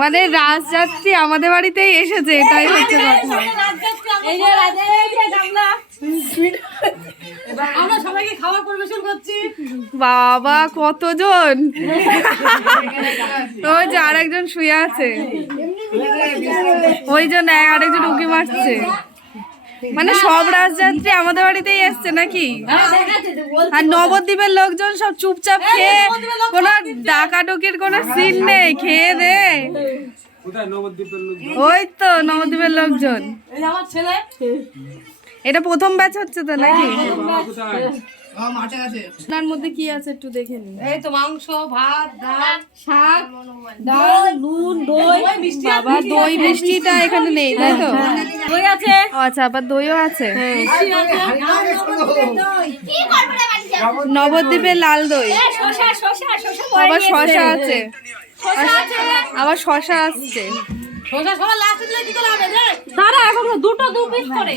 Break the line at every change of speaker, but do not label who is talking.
মানে রাজযাত্রী আমাদের বাড়িতেই এসেছে এটাই হচ্ছে বাবা কতজন? ওই যে আরেকজন শুয়ে আছে। ওই জন্য আরেকজন উকি মারছে। মানে সব রাজযাত্রী আমাদের বাড়িতেই এসছে নাকি? আর নবদ্বীপের লোকজন সব চুপচাপ খেয়ে ডাকাডুকির কোনো সিন নেই খেয়ে দে ওই তো নবদ্বীপের লোকজন
এই যে আমার ছেলে
এটা প্রথম ব্যাচ হচ্ছে তো নাকি আপনার মধ্যে কি আছে একটু দেখে নিন
এই তো মাংস ভাত ডাল
শাক ডাল নুন দই বাবা দই মিষ্টিটা এখানে নেই তাই তো
দই আছে
আচ্ছা আবার দইও আছে নবদ্বীপের লাল দই। আবার শশা আছে। আবার শশা আসছে।
দাঁড়া এখন দুটো দু পিস করে।